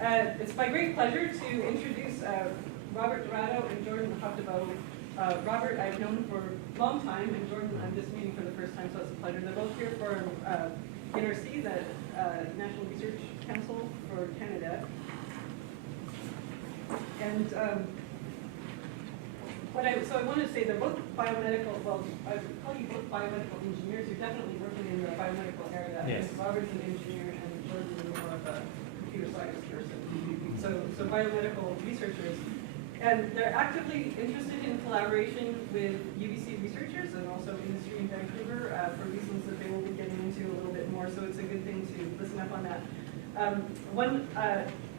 It's my great pleasure to introduce Robert Diraddo and Jordan Hovdebo. Robert I've known for a long time, and Jordan I'm just meeting for the first time, so it's a pleasure. They're both here for NRC, the National Research Council for Canada. And so I want to say they're both biomedical, well, I would call you both biomedical engineers. You're definitely working in the biomedical area. Yes. Robert's an engineer and Jordan is more of a computer science person. So biomedical researchers. And they're actively interested in collaboration with UBC researchers and also industry in Vancouver for reasons that they will be getting into a little bit more. So it's a good thing to listen up on that.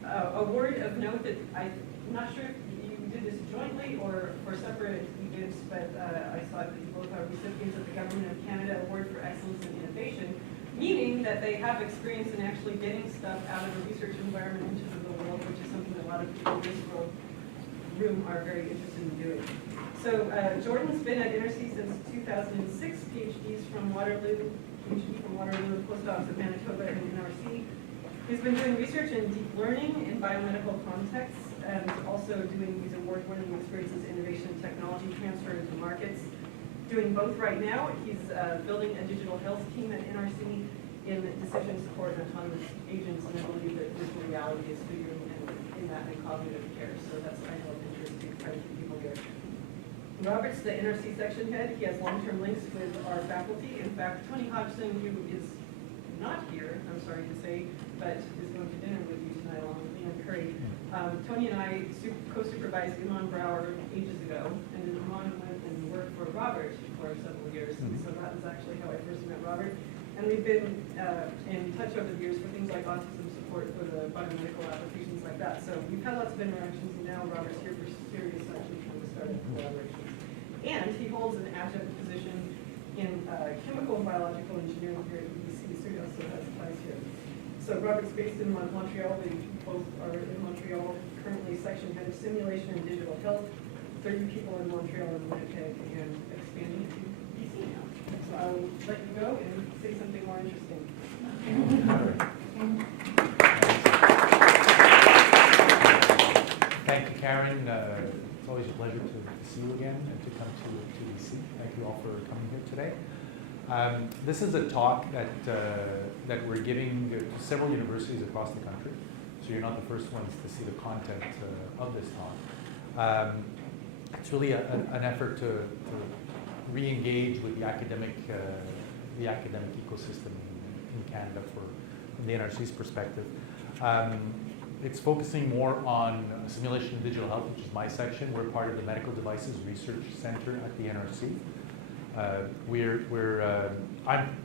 A word of note that I'm not sure if you did this jointly or for separate events, but I saw that you both are recipients of the Government of Canada Award for Excellence in Innovation, meaning that they have experience in actually getting stuff out of a research environment into the world, which is something that a lot of people in this room are very interested in doing. So Jordan's been at NRC since 2006, PhD from Waterloo, postdocs at Manitoba and NRC. He's been doing research in deep learning in biomedical contexts and also doing these award-winning experiences, innovation, technology transfer into markets. Doing both right now. He's building a digital health team at NRC in decision support and autonomous agents, and I believe that virtual reality is figuring in that in cognitive care. So that's I know of interest to quite a few people here. Robert's the NRC section head. He has long-term links with our faculty. In fact, Tony Hodgson, who is not here, I'm sorry to say, but is going to dinner with you tonight along with Leon Curry. Tony and I co-supervised Iman Brower ages ago, and then Iman went and worked for Robert for several years. And so that was actually how I first met Robert. And we've been in touch over the years for things like autism support for the biomedical applications like that. So we've had lots of interactions, and now Robert's here for serious actually trying to start up collaborations. And he holds an adjunct position in chemical and biological engineering here at UBC, so he also has ties here. So Robert's based in Montreal. We both are in Montreal, currently section head of simulation and digital health, 30 people in Montreal and Winnipeg, and expanding to BC now. So I'll let you go and say something more interesting. Thank you, Karen. It's always a pleasure to see you again and to come to BC. Thank you all for coming here today. This is a talk that we're giving to several universities across the country. So you're not the first ones to see the content of this talk. It's really an effort to re-engage with the academic ecosystem in Canada from the NRC's perspective. It's focusing more on simulation and digital health, which is my section. We're part of the Medical Devices Research Center at the NRC. I'm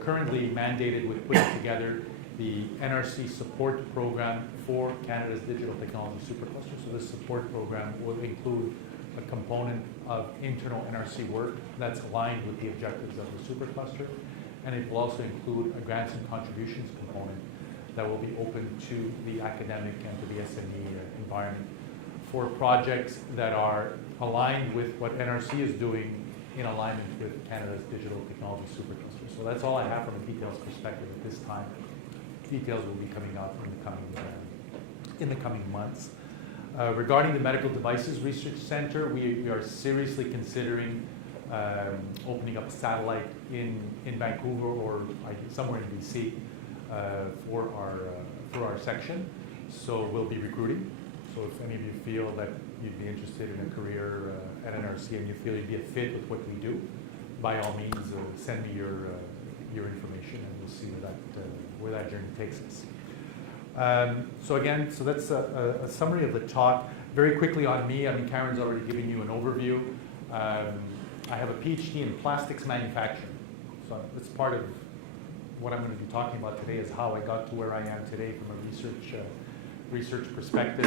currently mandated with putting together the NRC support program for Canada's digital technology supercluster. So this support program will include a component of internal NRC work that's aligned with the objectives of the supercluster, and it will also include a grants and contributions component that will be open to the academic and to the SME environment for projects that are aligned with what NRC is doing in alignment with Canada's digital technology supercluster. So that's all I have from a details perspective at this time. Details will be coming out in the coming months. Regarding the Medical Devices Research Center, we are seriously considering opening up a satellite in Vancouver or somewhere in BC for our section. So we'll be recruiting. So if any of you feel that you'd be interested in a career at NRC and you feel you'd be a fit with what we do, by all means, send me your information and we'll see where that journey takes us. So that's a summary of the talk. Very quickly on me, I mean, Karen's already given you an overview. I have a PhD in plastics manufacturing. So that's part of what I'm going to be talking about today is how I got to where I am today from a research perspective.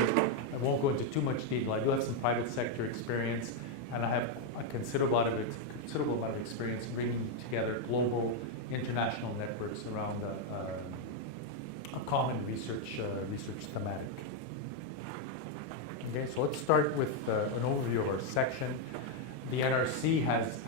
I won't go into too much detail. I do have some private sector experience, and I have a considerable amount of experience bringing together global, international networks around a common research thematic. Okay, so let's start with an overview of our section. The NRC has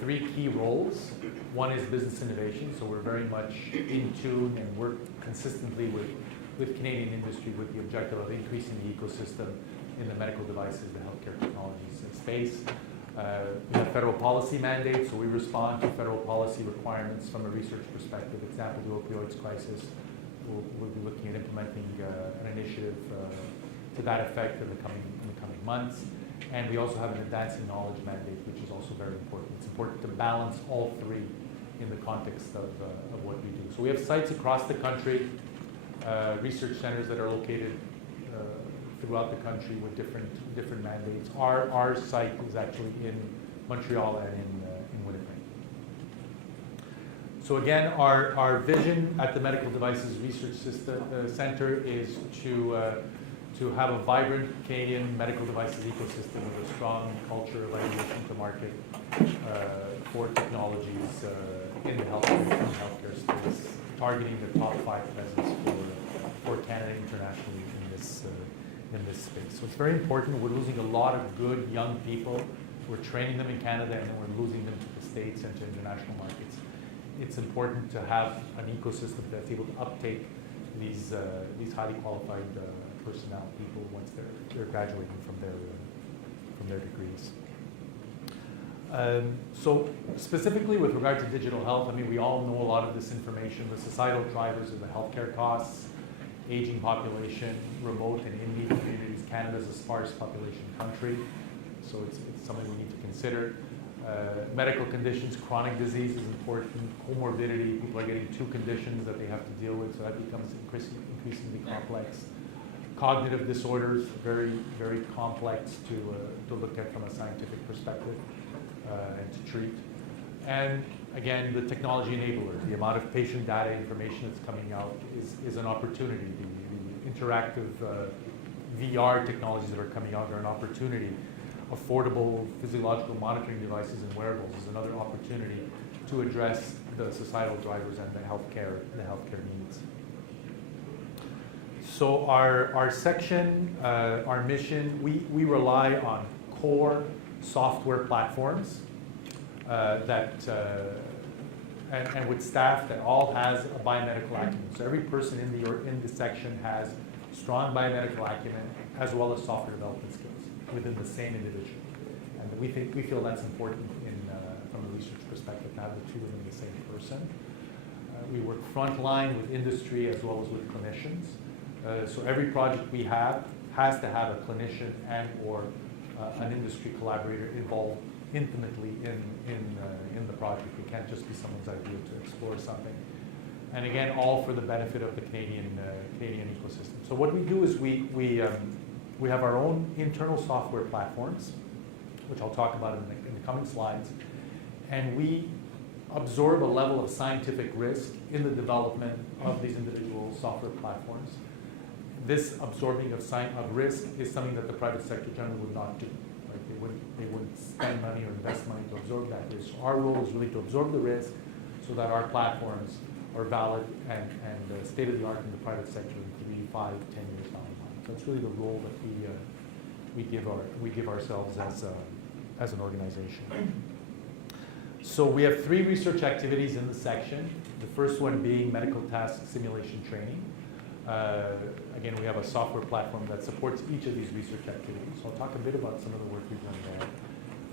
three key roles. One is business innovation, so we're very much in tune and work consistently with with Canadian industry with the objective of increasing the ecosystem in the medical devices, the healthcare technologies space. We have federal policy mandates, so we respond to federal policy requirements from a research perspective. Example, the opioids crisis. We'll be looking at implementing an initiative to that effect in the coming months. And we also have an advancing knowledge mandate, which is also very important. It's important to balance all three in the context of what we do. So we have sites across the country, research centers that are located throughout the country with different mandates. Our site is actually in Montreal and in Winnipeg. So again, our vision at the Medical Devices Research Center is to have a vibrant Canadian medical devices ecosystem with a strong culture of ideation to market for technologies in the healthcare space, targeting the top 5 presence for Canada internationally in this space. So it's very important. We're losing a lot of good young people. We're training them in Canada, and then we're losing them to the States and to international markets. It's important to have an ecosystem that's able to uptake these highly qualified personnel, people, once they're graduating from their degrees. So specifically with regard to digital health, I mean, we all know a lot of this information. The societal drivers of the healthcare costs, aging population, remote and in-need communities. Canada's a sparse population country, so it's something we need to consider. Medical conditions, chronic disease is important. Comorbidity, people are getting 2 conditions that they have to deal with, so that becomes increasingly complex. Cognitive disorders, very, very complex to look at from a scientific perspective and to treat. And again, the technology enablers, the amount of patient data information that's coming out is an opportunity. The interactive VR technologies that are coming out are an opportunity. Affordable physiological monitoring devices and wearables is another opportunity to address the societal drivers and the healthcare needs. So our section, our mission, we rely on core software platforms and with staff that all has a biomedical acumen. So every person in the section has strong biomedical acumen as well as software development skills within the same individual. And we feel that's important from a research perspective to have the two within the same person. We work frontline with industry as well as with clinicians. So every project we have has to have a clinician and or an industry collaborator involved intimately in the project. It can't just be someone's idea to explore something. And again, all for the benefit of the Canadian ecosystem. So what we do is we have our own internal software platforms, which I'll talk about in the coming slides, and we absorb a level of scientific risk in the development of these individual software platforms. This absorbing of risk is something that the private sector generally would not do. Right? They wouldn't spend money or invest money to absorb that risk. So our role is really to absorb the risk so that our platforms are valid and state-of-the-art in the private sector in 3, 5, 10 years down the line. So that's really the role that we give ourselves as an organization. So we have 3 research activities in the section. The first one being medical task simulation training. Again, we have a software platform that supports each of these research activities. So I'll talk a bit about some of the work we've done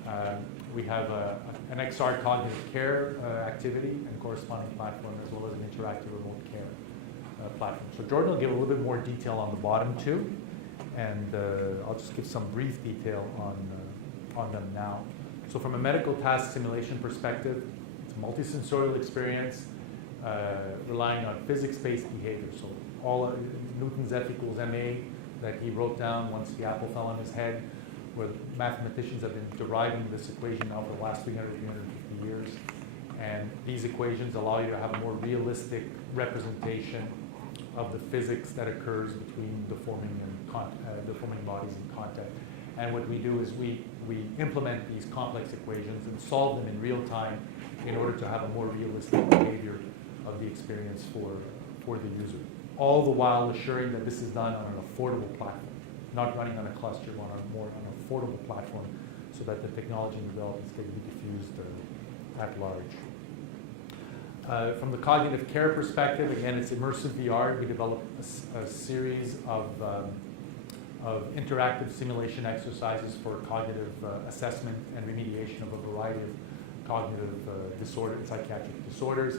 there. We have an XR cognitive care activity and corresponding platform, as well as an interactive remote care platform. So Jordan will give a little bit more detail on the bottom 2, and I'll just give some brief detail on them now. So from a medical task simulation perspective, it's a multisensorial experience relying on physics-based behavior. So all Newton's F equals ma that he wrote down once the apple fell on his head, where mathematicians have been deriving this equation now for the last 300, 350 years. And these equations allow you to have a more realistic representation of the physics that occurs between deforming bodies in contact. And what we do is we implement these complex equations and solve them in real time in order to have a more realistic behavior of the experience for the user. All the while assuring that this is done on an affordable platform, not running on a cluster, but on an affordable platform, so that the technology and developments can be diffused at large. From the cognitive care perspective, again, it's immersive VR. We developed a series of interactive simulation exercises for cognitive assessment and remediation of a variety of cognitive psychiatric disorders.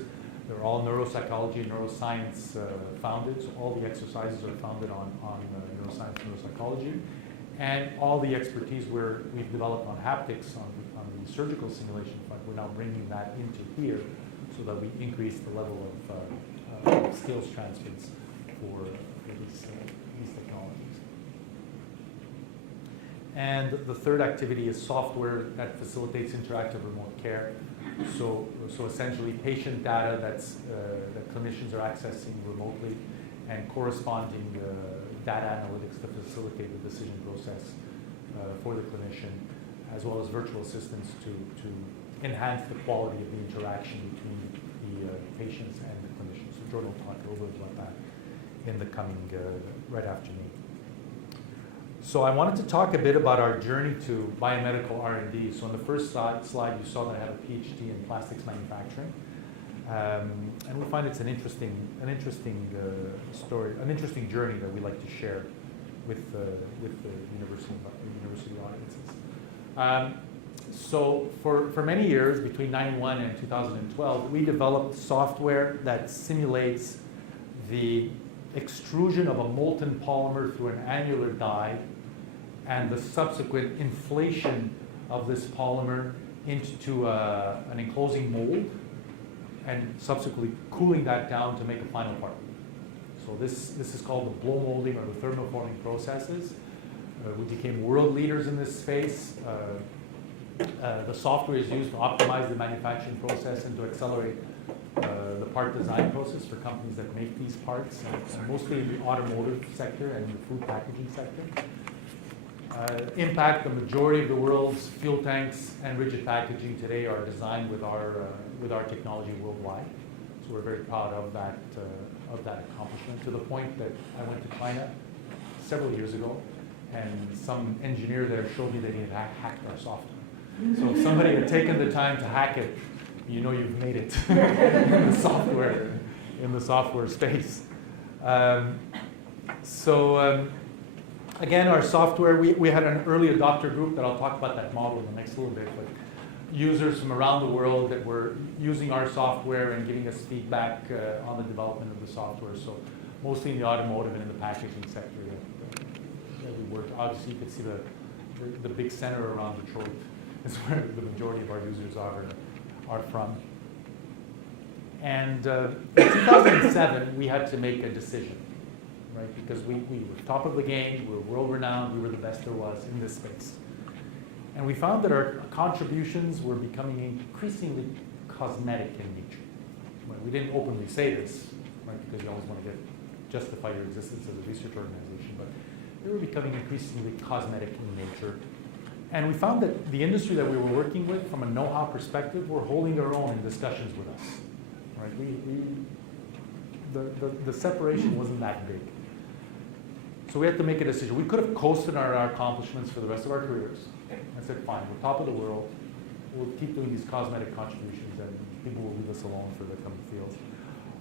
They're all neuropsychology and neuroscience founded, so all the exercises are founded on neuroscience and neuropsychology. And all the expertise we've developed on haptics, on the surgical simulation front, we're now bringing that into here so that we increase the level of skills transfers for these technologies. And the third activity is software that facilitates interactive remote care. So essentially patient data that clinicians are accessing remotely and corresponding data analytics to facilitate the decision process for the clinician, as well as virtual assistants to enhance the quality of the interaction between the patients and the clinicians. So Jordan will talk a little bit about that in the coming, right after me. So I wanted to talk a bit about our journey to biomedical R&D. So on the first slide, you saw that I have a PhD in plastics manufacturing. And we find it's an interesting story, an interesting journey that we like to share with the university audiences. So for many years, between 91 and 2012, we developed software that simulates the extrusion of a molten polymer through an annular die and the subsequent inflation of this polymer into an enclosing mold and subsequently cooling that down to make a final part. So this is called the blow molding or the thermoforming processes. We became world leaders in this space. The software is used to optimize the manufacturing process and to accelerate the part design process for companies that make these parts, mostly in the automotive sector and the food packaging sector. Impact, the majority of the world's fuel tanks and rigid packaging today are designed with our technology worldwide. So we're very proud of that accomplishment, to the point that I went to China several years ago and some engineer there showed me that he had hacked our software. So if somebody had taken the time to hack it, you know you've made it in the software space. Again, our software, we had an early adopter group that I'll talk about that model in the next little bit, but users from around the world that were using our software and giving us feedback on the development of the software. So mostly in the automotive and in the packaging sector that we work. Obviously, you can see the big center around Detroit is where the majority of our users are from. And in 2007, we had to make a decision, right? Because we were top of the game, we were world-renowned, we were the best there was in this space. And we found that our contributions were becoming increasingly cosmetic in nature. Well, we didn't openly say this, right? Because you always want to justify your existence as a research organization, but they were becoming increasingly cosmetic in nature. And we found that the industry that we were working with, from a know-how perspective, were holding their own in discussions with us. Right? The separation wasn't that big. So we had to make a decision. We could have coasted our accomplishments for the rest of our careers and said, fine, we're top of the world. We'll keep doing these cosmetic contributions and people will leave us alone for the coming fields.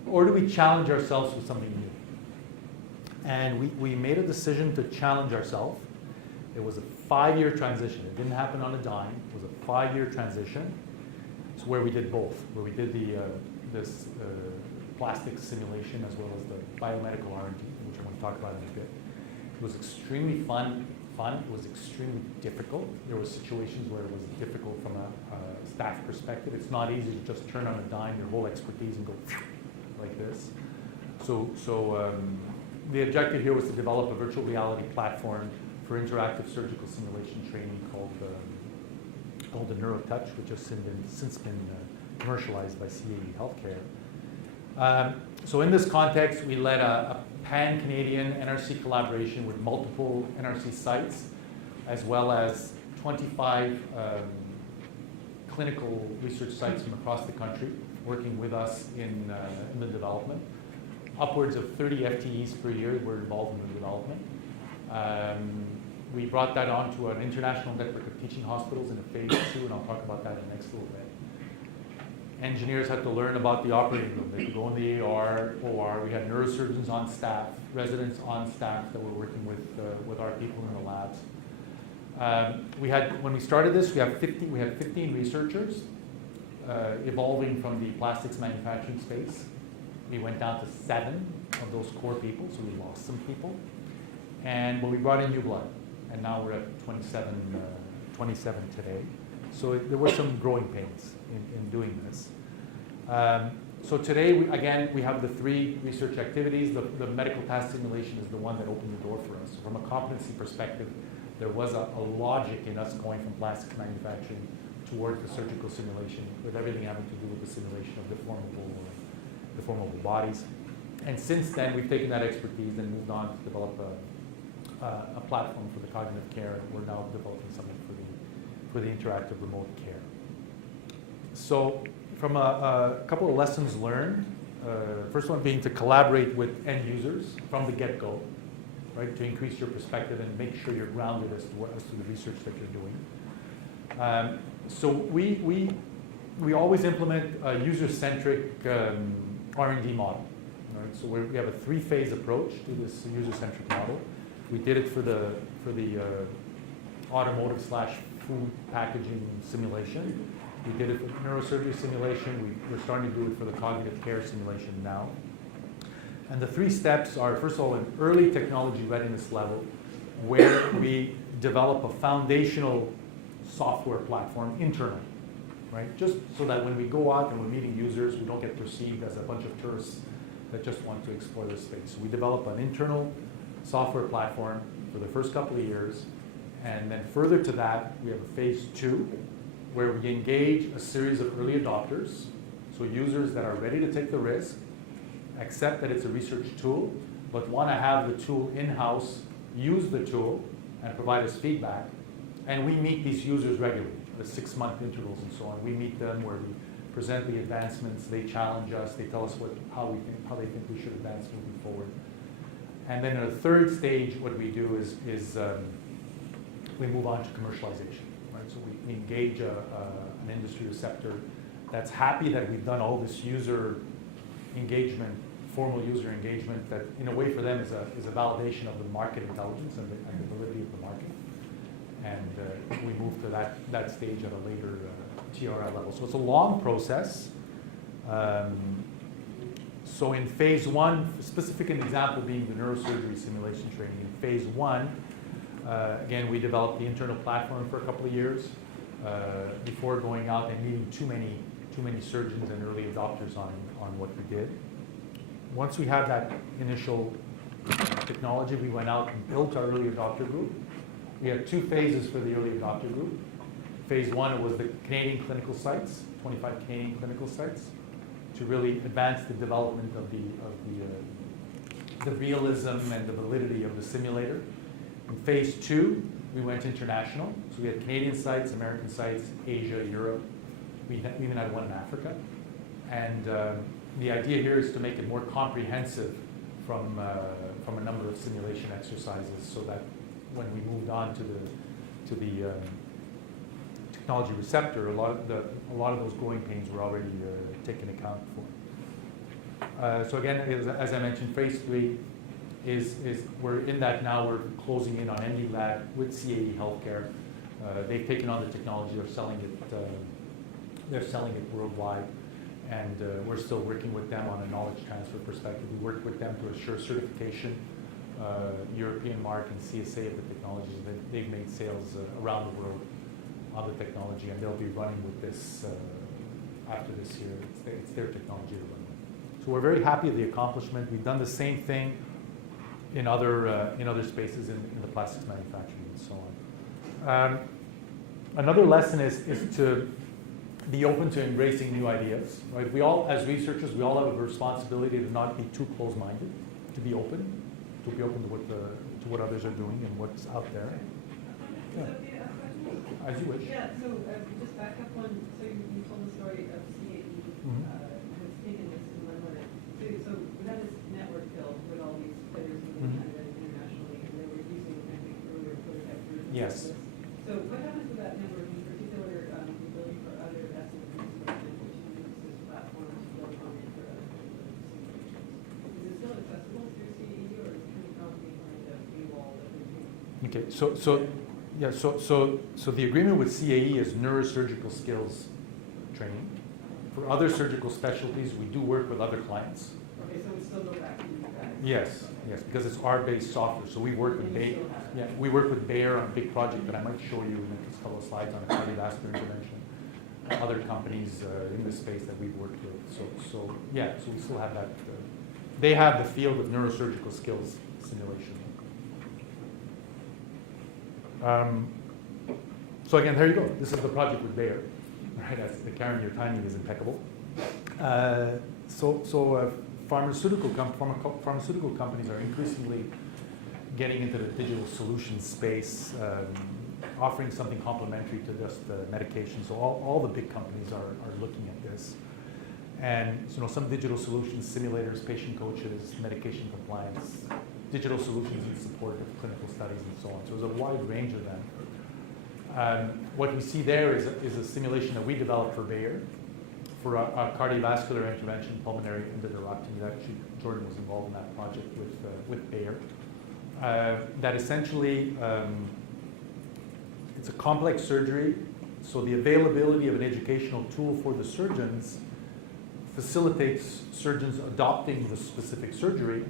Or do we challenge ourselves with something new? And we made a decision to challenge ourselves. It was a 5-year transition. It didn't happen on a dime. It was a 5-year transition. It's where we did both, where we did this plastics simulation as well as the biomedical R&D, which I want to talk about in a bit. It was extremely fun. It was extremely difficult. There were situations where it was difficult from a staff perspective. It's not easy to just turn on a dime, your whole expertise, and go like this. So the objective here was to develop a virtual reality platform for interactive surgical simulation training called the NeuroTouch, which has since been commercialized by CAE Healthcare. So in this context, we led a pan-Canadian NRC collaboration with multiple NRC sites, as well as 25 clinical research sites from across the country working with us in the development. Upwards of 30 FTEs per year were involved in the development. We brought that on to an international network of teaching hospitals in a phase 2, and I'll talk about that in the next little bit. Engineers had to learn about the operating room. They could go in the AR, OR. We had neurosurgeons on staff, residents on staff that were working with our people in the labs. When we started this, we had 15 researchers evolving from the plastics manufacturing space. We went down to 7 of those core people, so we lost some people. But we brought in new blood, and now we're at 27 today. So there were some growing pains in doing this. So today, we have the 3 research activities. The medical task simulation is the one that opened the door for us. So from a competency perspective, there was a logic in us going from plastics manufacturing towards the surgical simulation, with everything having to do with the simulation of deformable bodies. And since then, we've taken that expertise and moved on to develop a platform for the cognitive care. We're now developing something for the interactive remote care. So from a couple of lessons learned, first one being to collaborate with end users from the get-go, right, to increase your perspective and make sure you're grounded as to the research that you're doing. So we always implement a user-centric R&D model. Right? So we have a 3-phase approach to this user-centric model. We did it for the automotive/food packaging simulation. We did it for neurosurgery simulation. We're starting to do it for the cognitive care simulation now. And the 3 steps are, first of all, an early technology readiness level, where we develop a foundational software platform internally, right? Just so that when we go out and we're meeting users, we don't get perceived as a bunch of tourists that just want to explore the space. So we develop an internal software platform for the first couple of years, and then further to that, we have a phase 2, where we engage a series of early adopters, so users that are ready to take the risk, accept that it's a research tool, but want to have the tool in-house, use the tool, and provide us feedback. And we meet these users regularly, at 6-month intervals and so on. We meet them where we present the advancements, they challenge us, they tell us how they think we should advance moving forward. And then in the 3rd stage, what we do is we move on to commercialization. Right? So we engage an industry receptor that's happy that we've done all this user engagement, formal user engagement, that in a way for them is a validation of the market intelligence and the validity of the market. And we move to that stage at a later TRL level. So it's a long process. So in phase 1, specific an example being the neurosurgery simulation training. In phase 1, again, we developed the internal platform for a couple of years before going out and meeting too many surgeons and early adopters on what we did. Once we had that initial technology, we went out and built our early adopter group. We had 2 phases for the early adopter group. Phase 1, it was the Canadian clinical sites, 25 Canadian clinical sites, to really advance the development of the realism and the validity of the simulator. In phase 2, we went international. So we had Canadian sites, American sites, Asia, Europe. We even had one in Africa. And the idea here is to make it more comprehensive from a number of simulation exercises, so that when we moved on to the technology receptor, a lot of those growing pains were already taken account for. So again, as I mentioned, phase 3 is we're in that now. We're closing in on ND Lab with CAE Healthcare. They've taken on the technology. They're selling it worldwide, and we're still working with them on a knowledge transfer perspective. We work with them to assure certification, European mark and CSA of the technologies. They've made sales around the world on the technology, and they'll be running with this after this year. It's their technology to run with. So we're very happy with the accomplishment. We've done the same thing in other spaces in the plastics manufacturing and so on. Another lesson is to be open to embracing new ideas. Right? We all, as researchers, we all have a responsibility to not be too close-minded, to be open to what others are doing and what's out there. Yeah. As you wish. Yeah, so just back up one, so you told the story of CAE has taken this and run with it. So we had this network built with all these players in Canada and internationally, and they were using, I think, earlier prototype versions. Yes. So what happens with that network, in particular, the ability for other estimates to use Okay, so the agreement with CAE is neurosurgical skills training. For other surgical specialties, we do work with other clients. Okay, so we still go back to you guys? Yes, because it's R-based software. So we work with Bayer. Yeah, we work with Bayer on a big project that I might show you in a couple of slides on a cardiovascular intervention. Other companies in this space that we've worked with. So we still have that. They have the field of neurosurgical skills simulation. So again, there you go. This is the project with Bayer. Right, Karen, your timing is impeccable. Pharmaceutical companies are increasingly getting into the digital solution space, offering something complementary to just medication. So all the big companies are looking at this. And some digital solutions, simulators, patient coaches, medication compliance, digital solutions in support of clinical studies and so on. So there's a wide range of them. What we see there is a simulation that we developed for Bayer for a cardiovascular intervention, pulmonary endarterectomy. Actually, Jordan was involved in that project with Bayer. That essentially, it's a complex surgery, so the availability of an educational tool for the surgeons facilitates surgeons adopting the specific surgery,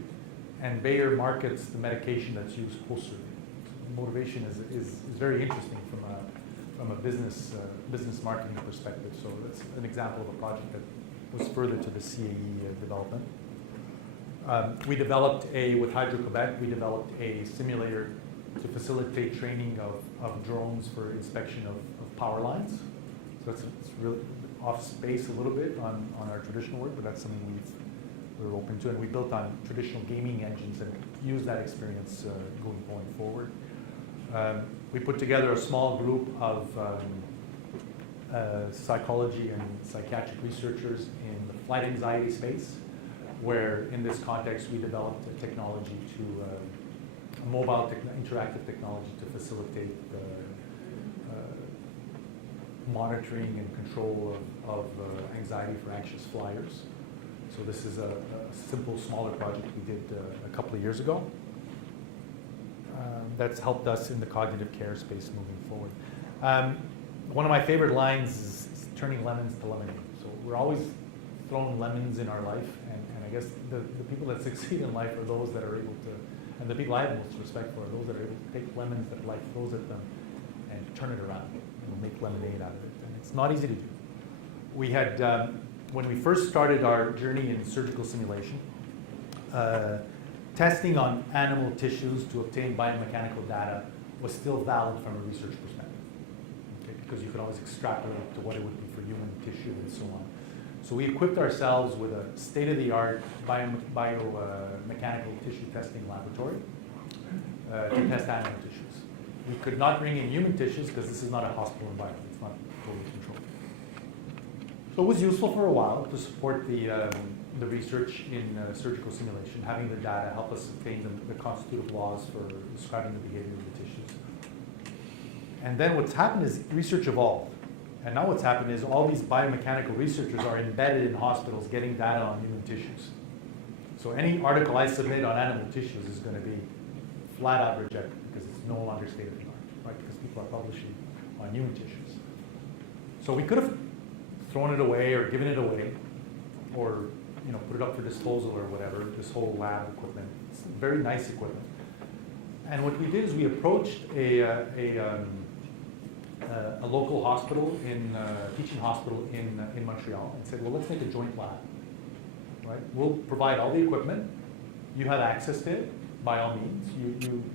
and Bayer markets the medication that's used post-surgery. Motivation is very interesting from a business marketing perspective. So that's an example of a project that was further to the CAE development. With Hydro-Quebec, we developed a simulator to facilitate training of drones for inspection of power lines. So it's really off space a little bit on our traditional work, but that's something we're open to. And we built on traditional gaming engines and use that experience going forward. We put together a small group of psychology and psychiatric researchers in the flight anxiety space, where in this context we developed a technology a mobile interactive technology to facilitate monitoring and control of anxiety for anxious flyers. So this is a simple, smaller project we did a couple of years ago. That's helped us in the cognitive care space moving forward. One of my favorite lines is turning lemons to lemonade. So we're always throwing lemons in our life, and I guess the people that succeed in life are those that are able to, and the people I have most respect for are those that are able to take lemons that life throws at them and turn it around and make lemonade out of it. And it's not easy to do. We had, when we first started our journey in surgical simulation, testing on animal tissues to obtain biomechanical data was still valid from a research perspective, okay? Because you could always extrapolate to what it would be for human tissue and so on. So we equipped ourselves with a state-of-the-art biomechanical tissue testing laboratory to test animal tissues. We could not bring in human tissues because this is not a hospital environment. It's not totally controlled. So it was useful for a while to support the research in surgical simulation, having the data help us obtain the constitutive laws for describing the behavior of the tissues. And then what's happened is research evolved. And now what's happened is all these biomechanical researchers are embedded in hospitals getting data on human tissues. So any article I submit on animal tissues is going to be flat out rejected because it's no longer state of the art, right? Because people are publishing on human tissues. So we could have thrown it away or given it away, or put it up for disposal or whatever, this whole lab equipment. It's very nice equipment. And what we did is we approached a local hospital, teaching hospital in Montreal, and said, well, let's make a joint lab, right? We'll provide all the equipment. You have access to it, by all means.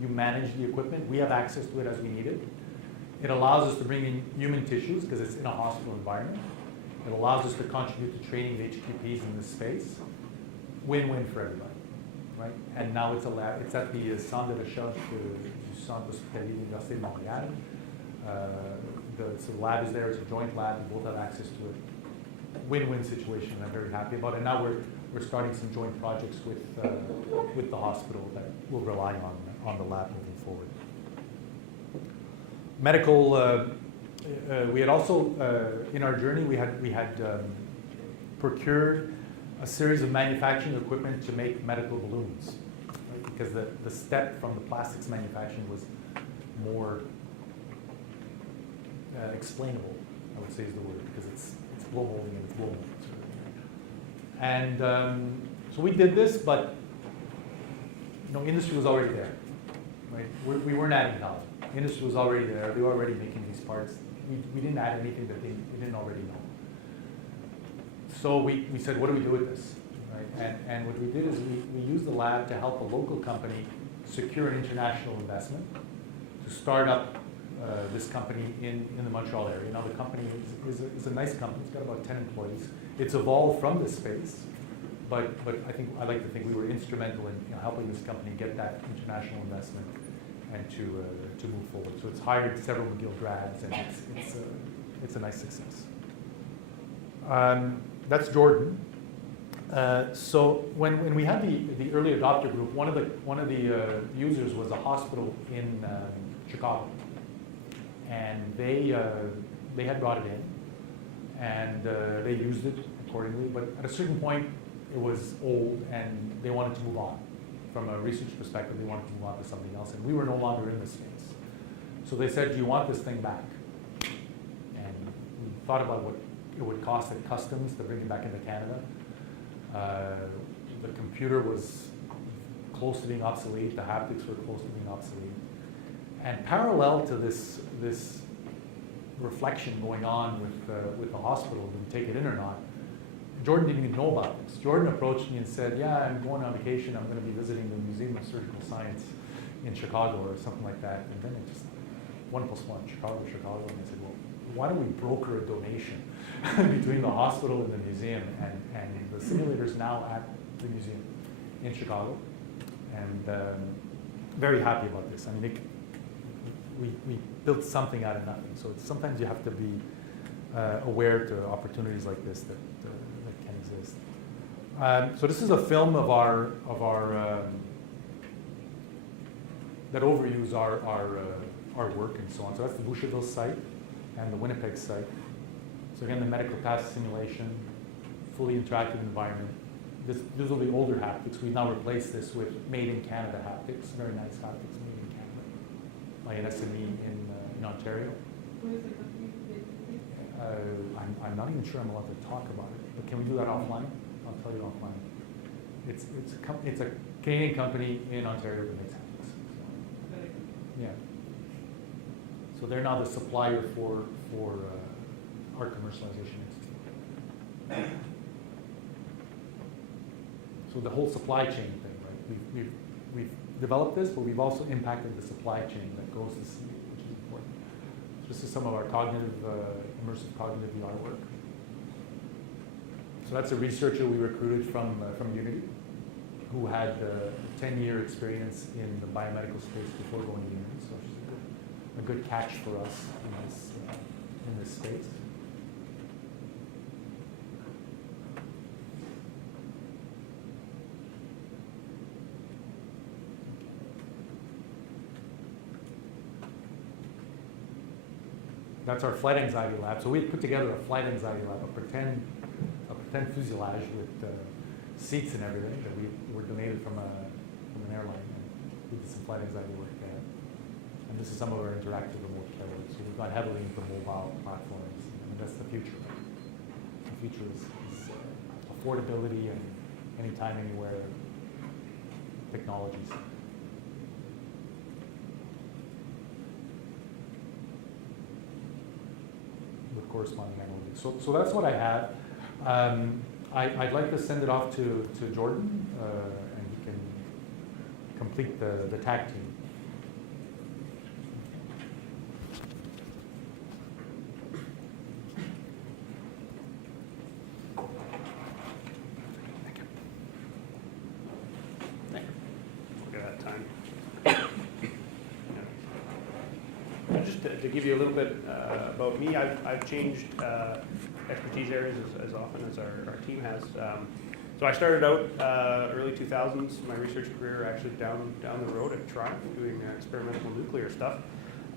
You manage the equipment. We have access to it as we need it. It allows us to bring in human tissues because it's in a hospital environment. It allows us to contribute to training the HQPs in this space. Win-win for everybody, right? And now it's a lab. It's at the Centre de Recherche du Centre Hospitalier de l'Université de Montréal. So the lab is there. It's a joint lab. We both have access to it. Win-win situation. I'm very happy about it. And now we're starting some joint projects with the hospital that will rely on the lab moving forward. Medical. We had also, in our journey, we had procured a series of manufacturing equipment to make medical balloons, right? Because the step from the plastics manufacturing was more explainable, I would say is the word, because it's blow molding and it's blow molding. And so we did this, but industry was already there, right? We weren't adding value. Industry was already there. They were already making these parts. We didn't add anything that they didn't already know. So we said, what do we do with this? Right? And what we did is we used the lab to help a local company secure an international investment to start up this company in the Montreal area. Now the company is a nice company. It's got about 10 employees. It's evolved from this space, but I like to think we were instrumental in helping this company get that international investment and to move forward. So it's hired several McGill grads, and it's a nice success. That's Jordan. So when we had the early adopter group, one of the users was a hospital in Chicago, and they had brought it in, and they used it accordingly. But at a certain point, it was old, and they wanted to move on. From a research perspective, they wanted to move on to something else, and we were no longer in this space. So they said, "Do you want this thing back?" And we thought about what it would cost at customs to bring it back into Canada. The computer was close to being obsolete. The haptics were close to being obsolete. And parallel to this reflection going on with the hospital, do we take it in or not? Jordan didn't even know about this. Jordan approached me and said, "Yeah, I'm going on vacation. I'm going to be visiting the Museum of Surgical Science in Chicago," or something like that. And then it just 1 + 1, Chicago. And I said, "Well, why don't we broker a donation between the hospital and the museum?" And the simulator's now at the museum in Chicago, and very happy about this. I mean, we built something out of nothing. So sometimes you have to be aware to opportunities like this that can exist. So this is a film of our that overviews our work and so on. So that's the Boucherville site and the Winnipeg site. So again, the medical task simulation, fully interactive environment. These will be older haptics. We've now replaced this with made in Canada haptics, very nice haptics made in Canada by an SME in Ontario. Who is the company? I'm not even sure I'm allowed to talk about it, but can we do that offline? I'll tell you offline. It's a Canadian company in Ontario that makes haptics. So, yeah. So they're now the supplier for our commercialization entity. So the whole supply chain thing, right? We've developed this, but we've also impacted the supply chain that goes to see, which is important. So this is some of our cognitive, immersive cognitive VR work. So that's a researcher we recruited from Unity, who had 10-year experience in the biomedical space before going to Unity. So she's a good catch for us in this space. That's our flight anxiety lab. So we had put together a flight anxiety lab, a pretend fuselage with seats and everything that we were donated from an airline. And we did some flight anxiety work there. And this is some of our interactive remote carriers. So we've gone heavily into mobile platforms. And that's the future. The future is affordability and anytime, anywhere technologies. With corresponding analytics. So that's what I have. I'd like to send it off to Jordan, and he can complete the tag team. Just to give you a little bit about me, I've changed expertise areas as often as our team has. So I started out early 2000s, my research career actually down the road at Triumph doing experimental nuclear stuff.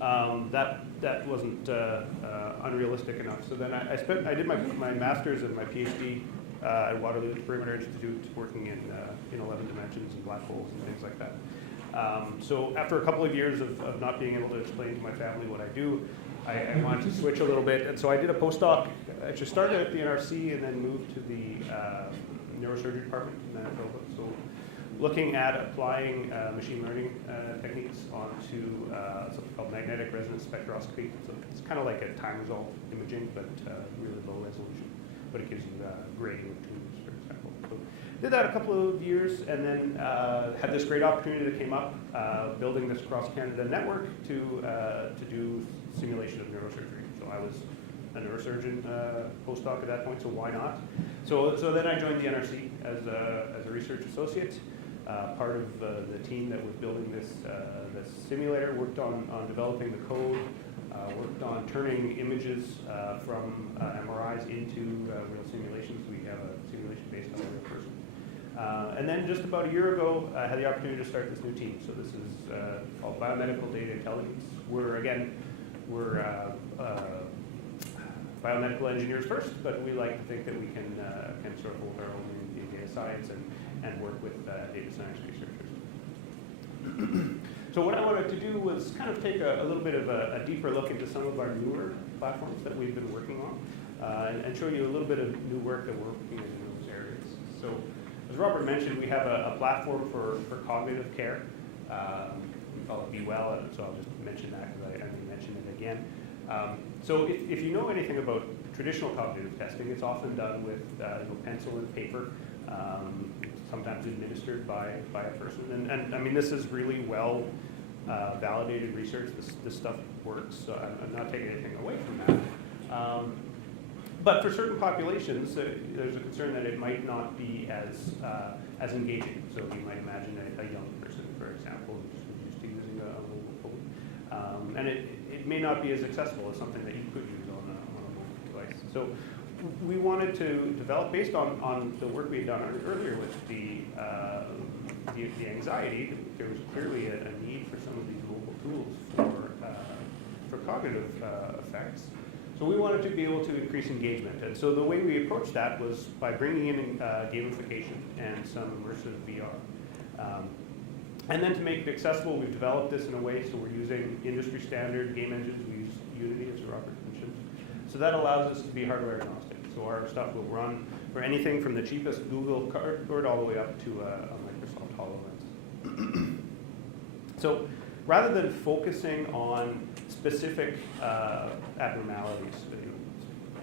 That wasn't unrealistic enough. So then I did my master's and my PhD at Waterloo Perimeter Institute, working in 11 dimensions and black holes and things like that. So after a couple of years of not being able to explain to my family what I do, I wanted to switch a little bit. And so I did a postdoc. I actually started at the NRC and then moved to the neurosurgery department in Manitoba. So looking at applying machine learning techniques onto something called magnetic resonance spectroscopy. So it's kind of like a time result imaging, but really low resolution. But it gives you grading of tumors, for example. So did that a couple of years, and then had this great opportunity that came up, building this cross-Canada network to do simulation of neurosurgery. So I was a neurosurgeon postdoc at that point, so why not? So then I joined the NRC as a research associate, part of the team that was building this simulator, worked on developing the code, worked on turning images from MRIs into real simulations. We have a simulation based on a real person. And then just about a year ago, I had the opportunity to start this new team. So this is called Biomedical Data Intelligence. We're biomedical engineers first, but we like to think that we can sort of hold our own in data science and work with data science researchers. So what I wanted to do was kind of take a little bit of a deeper look into some of our newer platforms that we've been working on and show you a little bit of new work that we're working in those areas. So as Robert mentioned, we have a platform for cognitive care. We call it Be Well, so I'll just mention that because I may mention it again. So if you know anything about traditional cognitive testing, it's often done with pencil and paper, sometimes administered by a person. And I mean, this is really well validated research. This stuff works, so I'm not taking anything away from that. But for certain populations, there's a concern that it might not be as engaging. So you might imagine a young person, for example, who's used to using a mobile phone. And it may not be as accessible as something that you could use on a mobile device. So we wanted to develop, based on the work we had done earlier with the anxiety, there was clearly a need for some of these mobile tools for cognitive effects. So we wanted to be able to increase engagement. And so the way we approached that was by bringing in gamification and some immersive VR. And then to make it accessible, we've developed this in a way so we're using industry standard game engines. We use Unity, as Robert mentioned. So that allows us to be hardware agnostic. So our stuff will run for anything from the cheapest Google cardboard all the way up to a Microsoft HoloLens. So rather than focusing on specific abnormalities,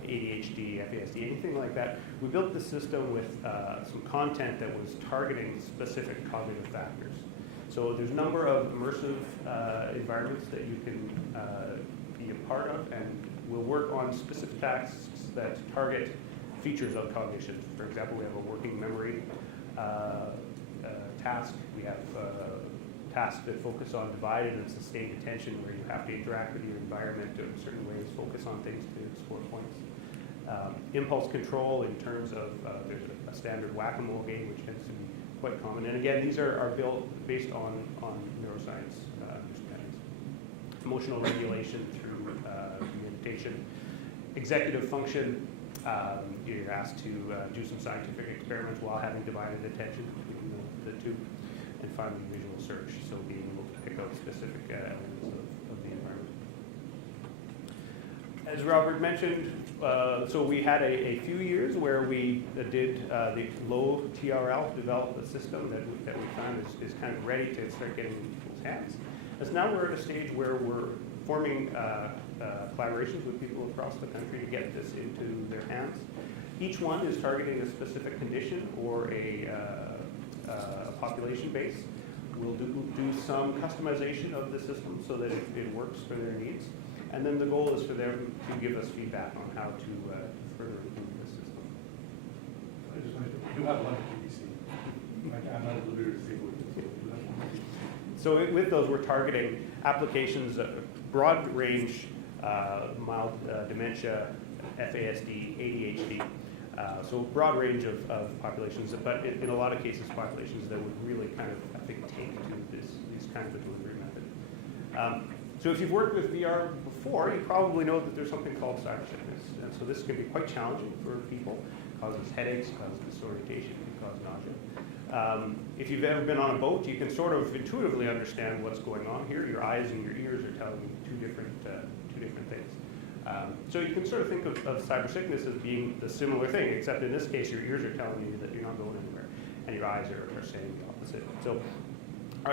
ADHD, FASD, anything like that, we built the system with some content that was targeting specific cognitive factors. So there's a number of immersive environments that you can be a part of, and we'll work on specific tasks that target features of cognition. For example, we have a working memory task. We have tasks that focus on divided and sustained attention, where you have to interact with your environment in certain ways, focus on things to score points. Impulse control in terms of, there's a standard whack-a-mole game, which tends to be quite common. And again, these are built based on neuroscience understandings. Emotional regulation through meditation. Executive function, you're asked to do some scientific experiments while having divided attention between the two. And finally, visual search, so being able to pick out specific elements of the environment. As Robert mentioned, so we had a few years where we did the low TRL, develop a system that we found is kind of ready to start getting in people's hands. As now we're at a stage where we're forming collaborations with people across the country to get this into their hands. Each one is targeting a specific condition or a population base. We'll do some customization of the system so that it works for their needs. And then the goal is for them to give us feedback on how to further improve the system. I just wanted to, you have a lot of PVC. I'm not a little bit disabled. So with those, we're targeting applications, broad range, mild dementia, FASD, ADHD. So broad range of populations, but in a lot of cases, populations that would really kind of, I think, take to these kinds of delivery methods. So if you've worked with VR before, you probably know that there's something called cybersickness. And so this can be quite challenging for people. It causes headaches, causes disorientation, can cause nausea. If you've ever been on a boat, you can sort of intuitively understand what's going on here. Your eyes and your ears are telling you two different things. So you can sort of think of cybersickness as being the similar thing, except in this case, your ears are telling you that you're not going anywhere, and your eyes are saying the opposite. So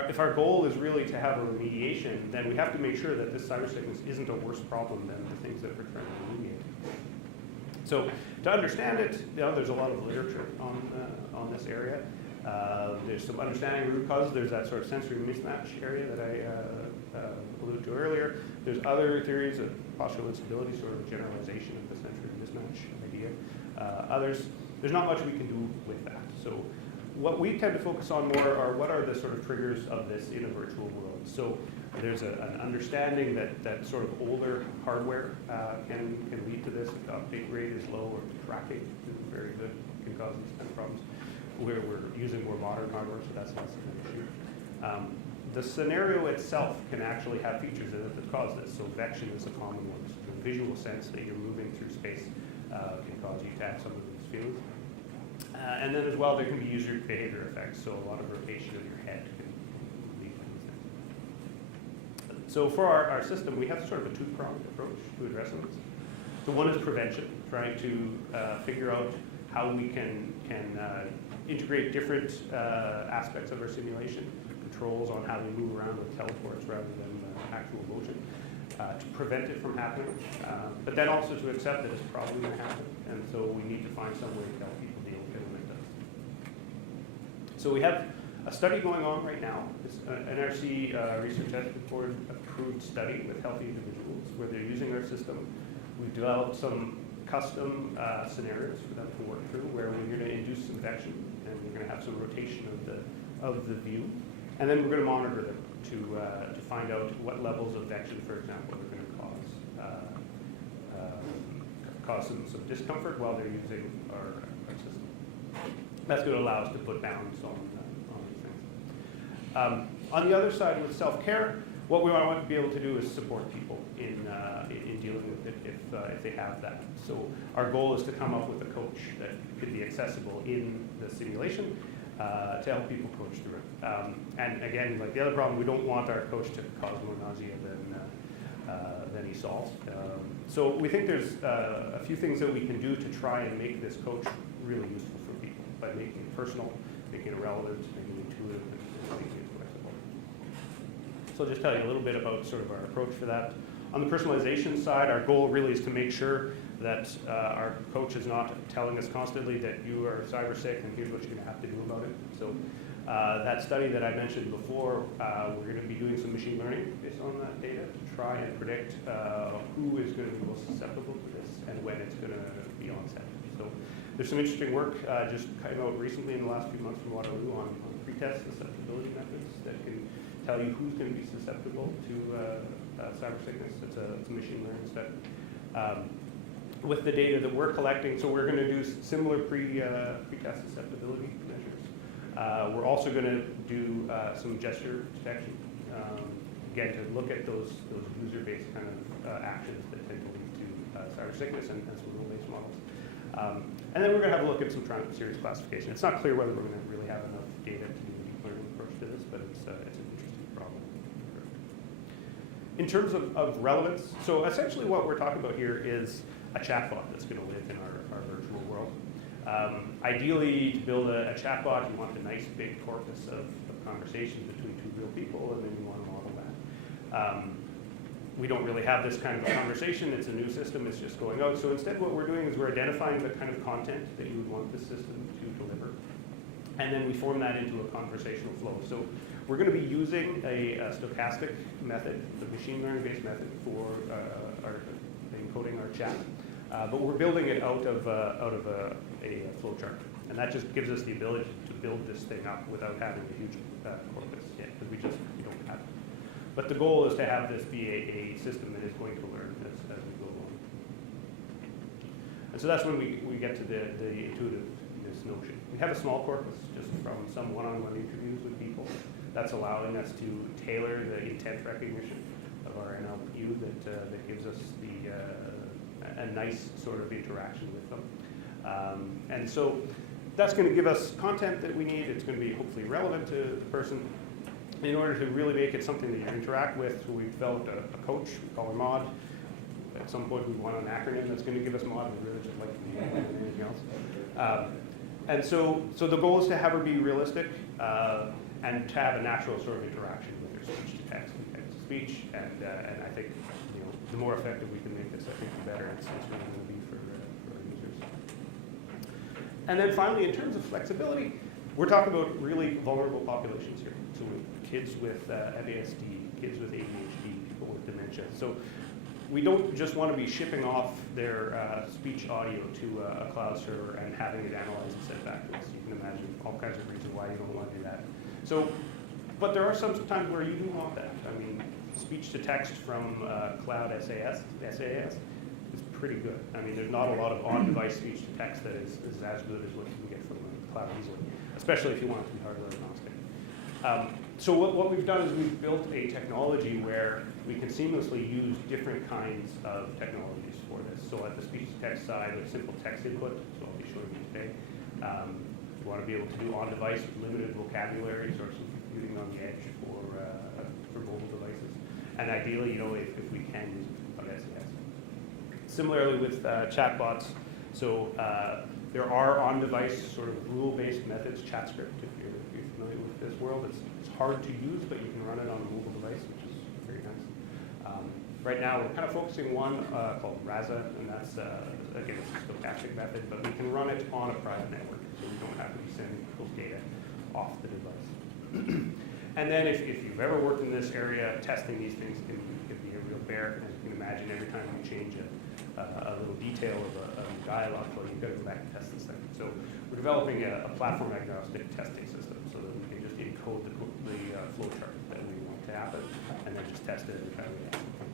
if our goal is really to have a remediation, then we have to make sure that this cybersickness isn't a worse problem than the things that we're trying to remediate. So to understand it, there's a lot of literature on this area. There's some understanding of root causes. There's that sort of sensory mismatch area that I alluded to earlier. There's other theories of postural instability, sort of generalization of the sensory mismatch idea. There's not much we can do with that. So what we tend to focus on more are what are the sort of triggers of this in a virtual world. So there's an understanding that sort of older hardware can lead to this. If the update rate is low or tracking isn't very good, can cause these kind of problems. Where we're using more modern hardware, so that's less of an issue. The scenario itself can actually have features in it that cause this. So vection is a common one. So the visual sense that you're moving through space can cause you to have some of these feelings. And then as well, there can be user behavior effects. So a lot of rotation of your head can lead to these things. So for our system, we have sort of a two-pronged approach to addressing this. So one is prevention, trying to figure out how we can integrate different aspects of our simulation, controls on how we move around with teleports rather than actual motion, to prevent it from happening, but then also to accept that it's probably going to happen, and so we need to find some way to help people deal with it when it does. So we have a study going on right now. It's an NRC Research Ethics Board approved study with healthy individuals where they're using our system. We've developed some custom scenarios for them to work through where we're going to induce some vection and we're going to have some rotation of the view, and then we're going to monitor them to find out what levels of vection, for example, are going to cause some discomfort while they're using our system. That's going to allow us to put bounds on these things. On the other side with self-care, what we want to be able to do is support people in dealing with it if they have that. So our goal is to come up with a coach that could be accessible in the simulation to help people coach through it. And again, like the other problem, we don't want our coach to cause more nausea than he solves. So we think there's a few things that we can do to try and make this coach really useful for people by making it personal, making it relevant, making it intuitive, and making it flexible. So I'll just tell you a little bit about sort of our approach for that. On the personalization side, our goal really is to make sure that our coach is not telling us constantly that you are cyber sick and here's what you're going to have to do about it. So that study that I mentioned before, we're going to be doing some machine learning based on that data to try and predict who is going to be most susceptible to this and when it's going to be onset. So there's some interesting work just came out recently in the last few months from Waterloo on pretest susceptibility methods that can tell you who's going to be susceptible to cyber sickness. It's a machine learning study. With the data that we're collecting, so we're going to do similar pretest susceptibility measures. We're also going to do some gesture detection, again, to look at those user-based kind of actions that tend to lead to cyber sickness and some rule-based models. And then we're going to have a look at some series classification. It's not clear whether we're going to really have enough data to do a deep learning approach to this, but it's an interesting problem. In terms of relevance, so essentially what we're talking about here is a chatbot that's going to live in our virtual world. Ideally, to build a chatbot, you want a nice big corpus of conversations between two real people, and then you want to model that. We don't really have this kind of a conversation. It's a new system. It's just going out. So instead, what we're doing is we're identifying the kind of content that you would want the system to deliver, and then we form that into a conversational flow. So we're going to be using a stochastic method, the machine learning-based method for encoding our chat. But we're building it out of a flow chart, and that just gives us the ability to build this thing up without having a huge corpus yet, because we don't have it. But the goal is to have this be a system that is going to learn as we go along. And so that's when we get to the intuitiveness notion. We have a small corpus just from some one-on-one interviews with people. That's allowing us to tailor the intent recognition of our NLP that gives us a nice sort of interaction with them. And so that's going to give us content that we need. It's going to be hopefully relevant to the person. In order to really make it something that you interact with, so we've developed a coach, we call her Mod. At some point we want an acronym that's going to give us Mod, we really just like the name more than anything else. And so the goal is to have her be realistic and to have a natural sort of interaction with her speech to text and text to speech. And I think the more effective we can make this, I think the better it's really going to be for our users. And then finally, in terms of flexibility, we're talking about really vulnerable populations here. So kids with FASD, kids with ADHD, people with dementia. So we don't just want to be shipping off their speech audio to a cloud server and having it analyzed and sent back to us. You can imagine all kinds of reasons why you don't want to do that. So, but there are some times where you do want that. I mean, speech to text from cloud SAS is pretty good. I mean, there's not a lot of on-device speech to text that is as good as what you can get from the cloud easily, especially if you want it to be hardware agnostic. So what we've done is we've built a technology where we can seamlessly use different kinds of technologies for this. So at the speech-to-text side, with simple text input, so I'll be showing you today. We want to be able to do on-device with limited vocabulary, sort of some computing on the edge for mobile devices. And ideally, if we can use it on SAS. Similarly with chatbots, so there are on-device sort of rule-based methods, ChatScript, if you're familiar with this world. It's hard to use, but you can run it on a mobile device, which is very nice. Right now, we're kind of focusing one called Raza, and that's, again, it's a stochastic method, but we can run it on a private network, so we don't have to be sending people's data off the device. And then if you've ever worked in this area, testing these things can be a real bear. As you can imagine, every time you change a little detail of a dialogue flow, you've got to go back and test this thing. So we're developing a platform agnostic testing system so that we can just encode the flow chart that we want to happen and then just test it every time we ask something.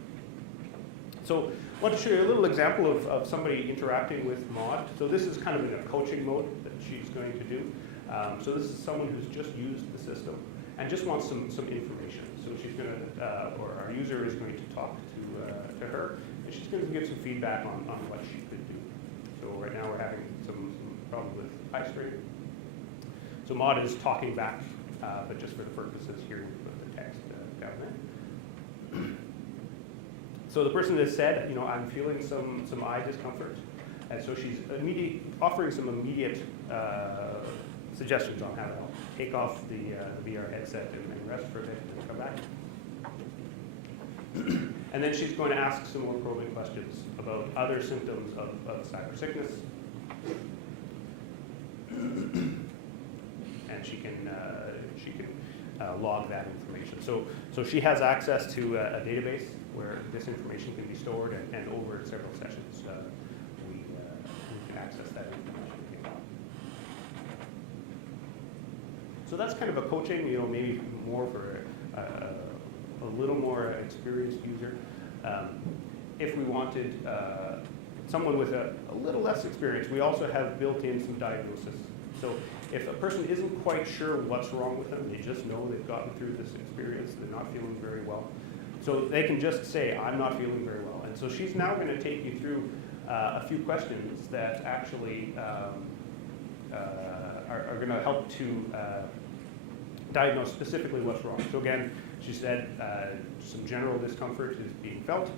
So I want to show you a little example of somebody interacting with Mod. So this is kind of in a coaching mode that she's going to do. So this is someone who's just used the system and just wants some information. So she's going to, or our user is going to talk to her, and she's going to give some feedback on what she could do. So right now we're having some problems with eye strain. So Mod is talking back, but just for the purposes here, we put the text down there. So the person has said, I'm feeling some eye discomfort, and so she's offering some immediate suggestions on how to help. Take off the VR headset and rest for a bit and come back. And then she's going to ask some more probing questions about other symptoms of cybersickness. And she can log that information. So she has access to a database where this information can be stored, and over several sessions we can access that information. So that's kind of a coaching, maybe more for a little more experienced user. If we wanted someone with a little less experience, we also have built in some diagnosis. So if a person isn't quite sure what's wrong with them, they just know they've gotten through this experience, they're not feeling very well. So they can just say, I'm not feeling very well. And so she's now going to take you through a few questions that actually are going to help to diagnose specifically what's wrong. So again, she said some general discomfort is being felt.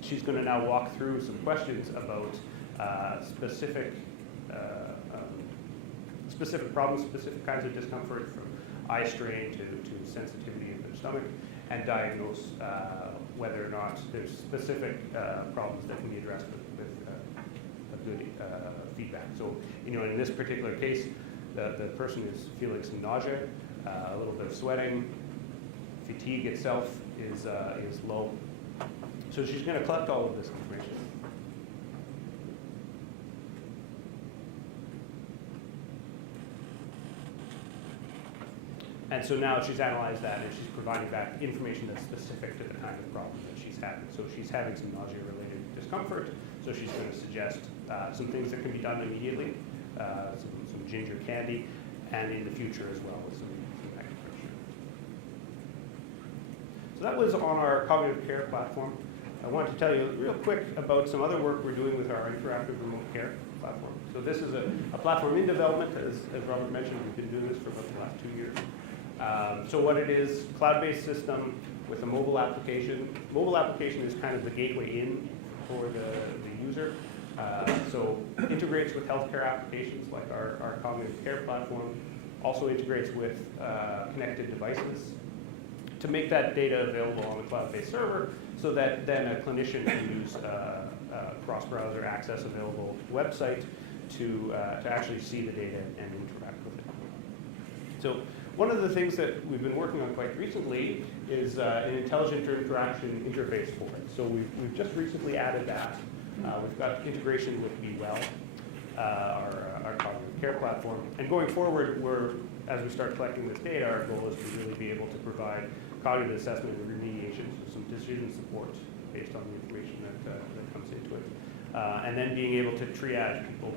She's going to now walk through some questions about specific problems, specific kinds of discomfort, from eye strain to sensitivity in the stomach, and diagnose whether or not there's specific problems that can be addressed with a good feedback. So, in this particular case, the person is feeling some nausea, a little bit of sweating, fatigue itself is low. So she's going to collect all of this information. And so now she's analyzed that, and she's providing back information that's specific to the kind of problem that she's having. So she's having some nausea-related discomfort, so she's going to suggest some things that can be done immediately, some ginger candy, and in the future as well with some acupressure. So that was on our cognitive care platform. I wanted to tell you real quick about some other work we're doing with our interactive remote care platform. So this is a platform in development. As Robert mentioned, we've been doing this for about the last 2 years. So what it is, cloud-based system with a mobile application. Mobile application is kind of the gateway in for the user. So integrates with healthcare applications like our cognitive care platform. Also integrates with connected devices to make that data available on the cloud-based server so that then a clinician can use cross-browser access available website to actually see the data and interact with it. So one of the things that we've been working on quite recently is an intelligent interaction interface for it. So we've just recently added that. We've got integration with BeWell, our cognitive care platform. And going forward, as we start collecting this data, our goal is to really be able to provide cognitive assessment and remediation, so some decision support based on the information that comes into it. And then being able to triage people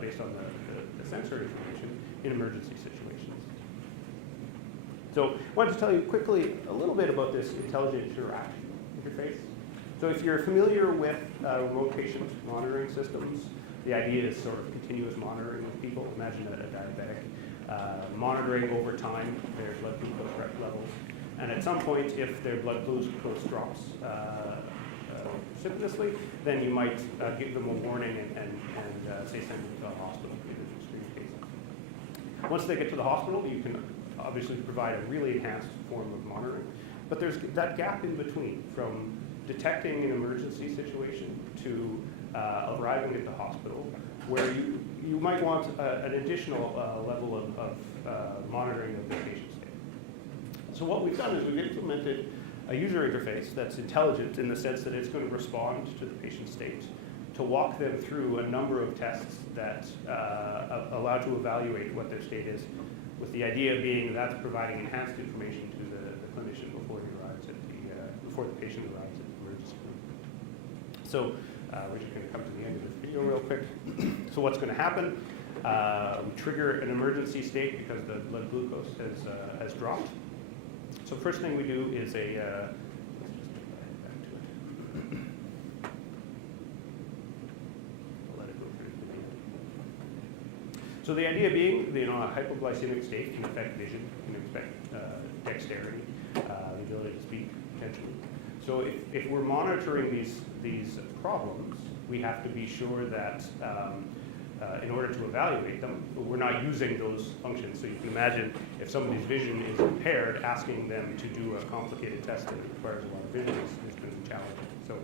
based on the sensory information in emergency situations. So I wanted to tell you quickly a little bit about this intelligent interaction interface. So if you're familiar with remote patient monitoring systems, the idea is sort of continuous monitoring of people. Imagine a diabetic monitoring over time their blood glucose levels. And at some point, if their blood glucose drops precipitously, then you might give them a warning and say send them to a hospital in extreme cases. Once they get to the hospital, you can obviously provide a really enhanced form of monitoring. But there's that gap in between from detecting an emergency situation to arriving at the hospital, where you might want an additional level of monitoring of the patient state. So what we've done is we've implemented a user interface that's intelligent in the sense that it's going to respond to the patient state, to walk them through a number of tests that allow to evaluate what their state is, with the idea being that's providing enhanced information to the clinician before the patient arrives at the emergency room. So we're just going to come to the end of this video real quick. So what's going to happen? We trigger an emergency state because the blood glucose has dropped. So first thing we do is let's just back to it. I'll let it go through the video. So the idea being, a hypoglycemic state can affect vision, can affect dexterity, the ability to speak potentially. So if we're monitoring these problems, we have to be sure that in order to evaluate them, we're not using those functions. So you can imagine if somebody's vision is impaired, asking them to do a complicated test that requires a lot of vision is going to be challenging. So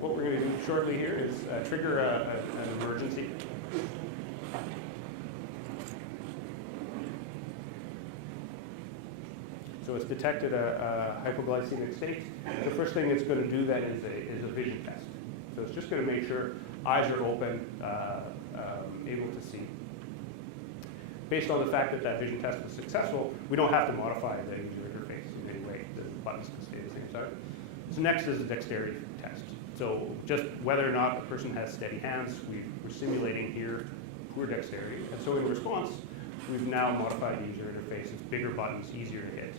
what we're going to do shortly here is trigger an emergency. So it's detected a hypoglycemic state. The first thing it's going to do then is a vision test. So it's just going to make sure eyes are open, able to see. Based on the fact that that vision test was successful, we don't have to modify the user interface in any way. The buttons can stay the same size. So next is a dexterity test. So just whether or not the person has steady hands, we're simulating here poor dexterity. And so in response, we've now modified the user interface. It's bigger buttons, easier to hit.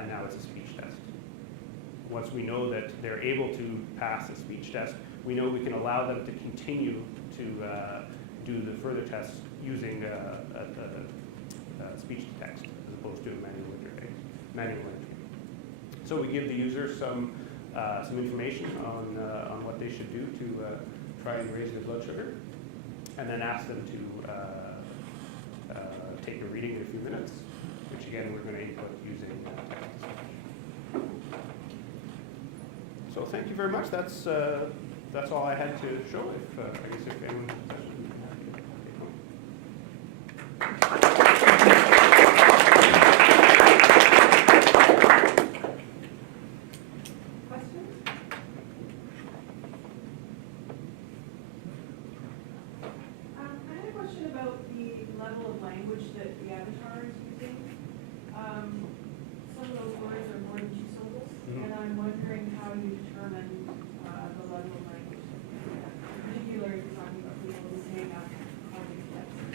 And now it's a speech test. Once we know that they're able to pass a speech test, we know we can allow them to continue to do the further tests using speech to text as opposed to a manual entry. So we give the user some information on what they should do to try and raise their blood sugar, and then ask them to take a reading in a few minutes, which again we're going to input using text to speech. So thank you very much. That's all I had to show. I guess if anyone has questions.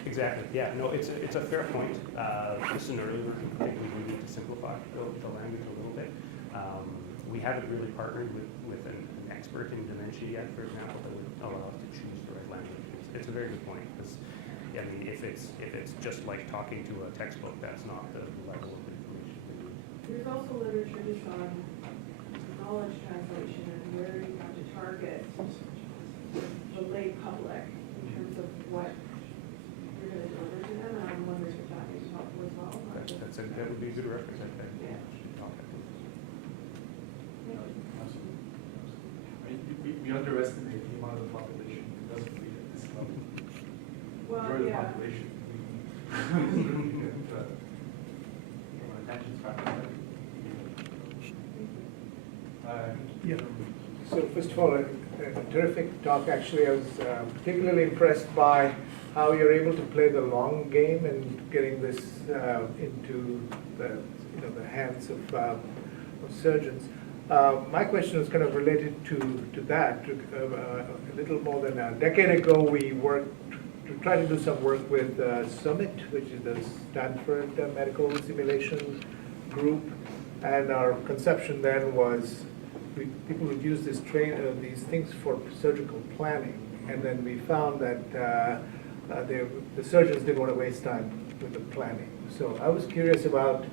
Exactly. Yeah. No, it's a fair point. This is an early version. I think we do need to simplify the language a little bit. We haven't really partnered with an expert in dementia yet, for example, that would allow us to choose the right language. It's a very good point, because I mean, if it's just like talking to a textbook, that's not the level of information we need. There's also literature just on knowledge translation and where you have to target the lay public in terms of what you're going to deliver to them, and I'm wondering if that is helpful as well. That would be a good reference, I think. Yeah. Absolutely. I mean, we underestimate the amount of the population who doesn't read at this level. Well, Majority of the yeah. population. From an attention span. Yeah. So first of all, a terrific talk. Actually, I was particularly impressed by how you're able to play the long game and getting this into the hands of surgeons. My question is kind of related to that. A little more than a decade ago, we worked to try to do some work with Summit, which is the Stanford Medical Simulation Group, and our conception then was people would use these things for surgical planning, and then we found that the surgeons didn't want to waste time with the planning. So I was curious about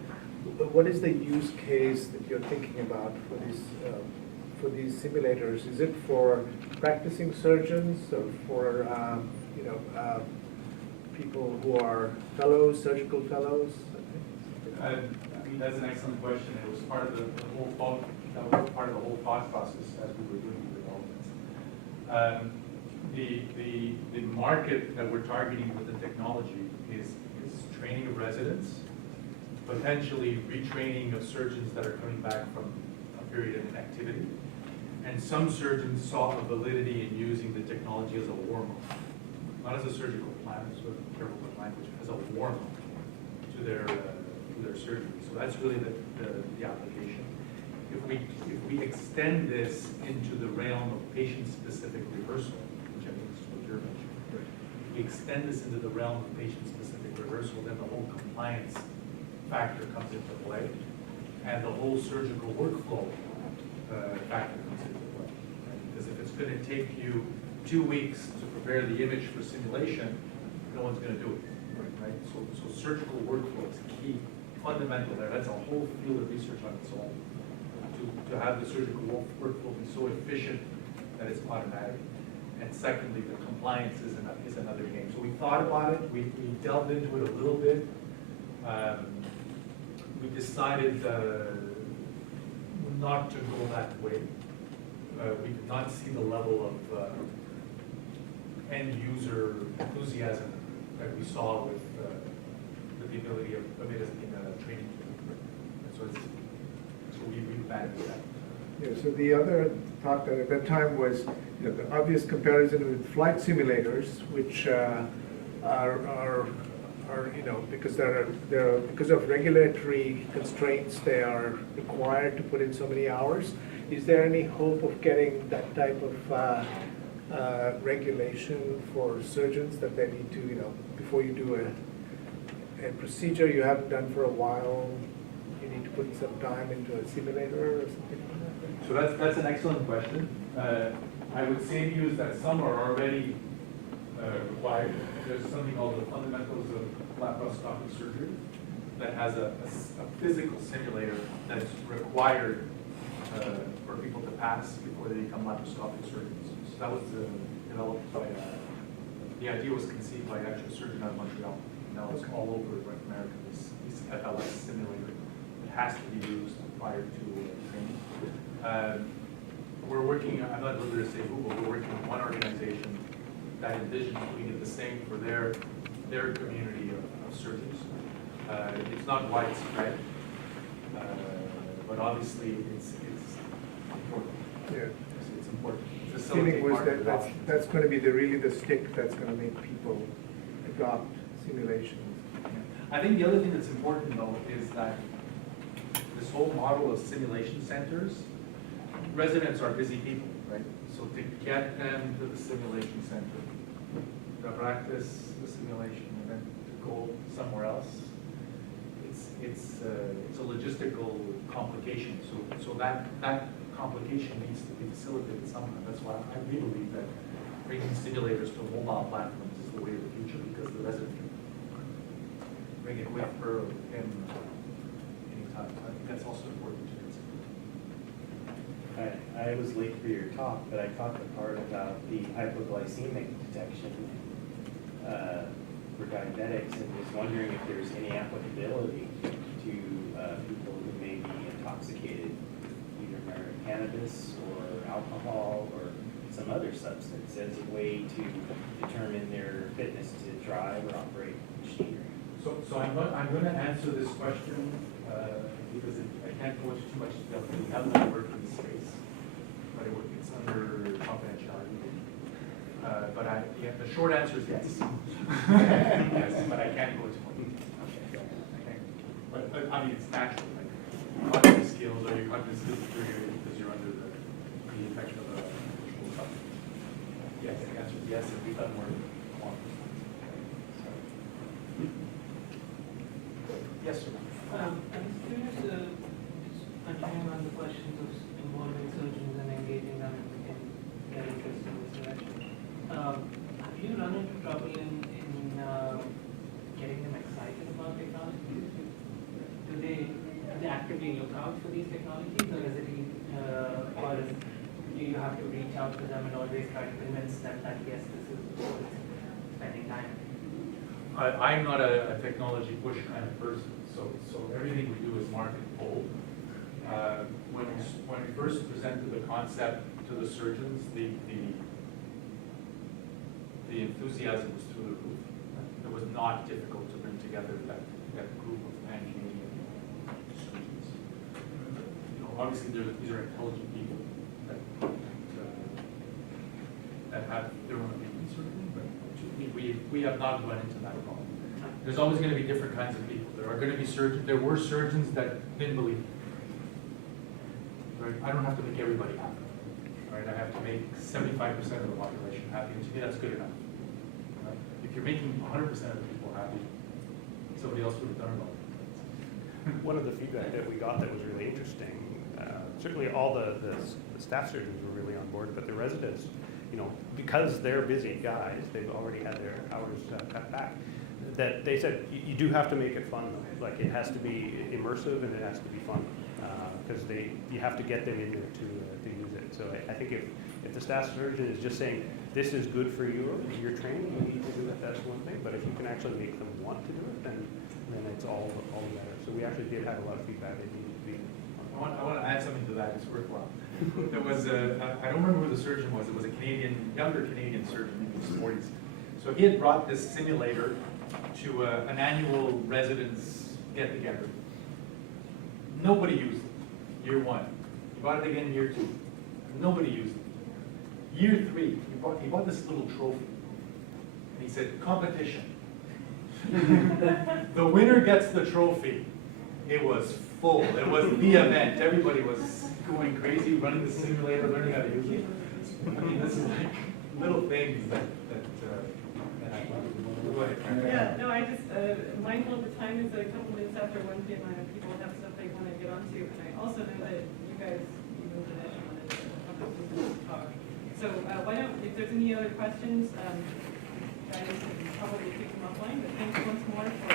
what is the use case that you're thinking about for these simulators? Is it for practicing surgeons or for people who are fellows, surgical fellows? I mean, that's an excellent question. It was part of the whole thought. That was part of the whole thought process as we were doing the development. The market that we're targeting with the technology is training of residents, potentially retraining of surgeons that are coming back from a period of inactivity, and some surgeons saw a validity in using the technology as a warm-up, not as a surgical plan, sort of careful with language, as a warm-up to their surgery. So that's really the application. If we extend this into the realm of patient-specific rehearsal, which I think is what you're mentioning, if we extend this into the realm of patient-specific rehearsal, then the whole compliance factor comes into play, and the whole surgical workflow factor comes into play. Right? Because if it's going to take you 2 weeks to prepare the image for simulation, no one's going to do it. Right? So surgical workflow is key, fundamental there. That's a whole field of research on its own. To have the surgical workflow be so efficient that it's automatic. And secondly, the compliance is another game. So we thought about it, we delved into it a little bit. We decided not to go that way. We did not see the level of end user enthusiasm that we saw with the ability of it as being a training tool. And so we abandoned that. Yeah, so the other thought at that time was the obvious comparison with flight simulators, which are because of regulatory constraints, they are required to put in so many hours. Is there any hope of getting that type of regulation for surgeons that they need to, before you do a procedure you haven't done for a while, you need to put some time into a simulator or something like that? So that's an excellent question. I would say to you is that some are already required. There's something called the fundamentals of laparoscopic surgery that has a physical simulator that's required for people to pass before they become laparoscopic surgeons. So that was developed by, the idea was conceived by actually a surgeon out of Montreal. Now it's all over North America, this FLS simulator. It has to be used prior to training. We're working, I'm not literally to say who, but we're working with one organization that envisions doing it the same for their community of surgeons. It's not widespread, but obviously it's important. Yeah. It's important. The feeling was that that's going to be really the stick that's going to make people adopt simulations. I think the other thing that's important though is that this whole model of simulation centers, residents are busy people, right? So to get them to the simulation center, to practice the simulation and then to go somewhere else, it's a logistical complication. So that complication needs to be facilitated somehow. That's why I really believe that bringing simulators to mobile platforms is the way of the future, because the resident can bring it with her or him anytime. I think that's also important to consider. I was late for your talk, but I caught the part about the hypoglycemic detection for diabetics, and was wondering if there's any applicability to people who may be intoxicated, either cannabis or alcohol or some other substance, as a way to determine their fitness to drive or operate machinery. So I'm going to answer this question because I can't go into too much detail. We haven't really worked in this space, but it's under confidentiality. The short answer is yes. Yes, but I can't go into more detail. But I mean, it's natural. Like cognitive skills or your cognitive skills deteriorate because you're under the effect of a controlled substance. Yes, the answer is yes, and we've done more quantum. Yes, sir. I'm curious, just continuing on the questions of involving surgeons and engaging them in their interest in this direction. Have you run into trouble in getting them excited about technology? Do they actively look out for these technologies, or do you have to reach out to them and always try to convince them that yes, this is worth spending time? I'm not a technology push kind of person, so everything we do is market pull. When we first presented the concept to the surgeons, the enthusiasm was through the roof. It was not difficult to bring together that group of pan-Canadian surgeons. You know, obviously these are intelligent people that have their own opinions, certainly, but we have not run into that problem. There's always going to be different kinds of people. There are going to be surgeons. There were surgeons that didn't believe. Right? I don't have to make everybody happy. Right? I have to make 75% of the population happy, and to me that's good enough. Right? If you're making 100% of the people happy, somebody else would have done it all. One of the feedback that we got that was really interesting, certainly all the staff surgeons were really on board, but the residents, you know, because they're busy guys, they've already had their hours cut back, that they said you do have to make it fun though. Like it has to be immersive and it has to be fun, because you have to get them in there to use it. So I think if the staff surgeon is just saying this is good for you, you're trained, you need to do it, that's one thing. But if you can actually make them want to do it, then it's all better. So we actually did have a lot of feedback that needed to be. I want to add something to that. It's worthwhile. There was I don't remember who the surgeon was. It was a younger Canadian surgeon in his 40s. So he had brought this simulator to an annual residents get-together. Nobody used it. Year 1. He bought it again in year 2. Nobody used it. Year 3, he bought this little trophy. And he said, competition. The winner gets the trophy. It was full. It was the event. Everybody was going crazy, running the simulator, learning how to use it. I mean, this is like little things that I go ahead. Yeah, no, I just, mindful of the time, it's a couple minutes after 1 p.m. I know people have stuff they want to get onto, and I also know that you guys, even Dinesh, wanted to talk. So why don't, if there's any other questions, guys can probably pick them offline, but thanks once more for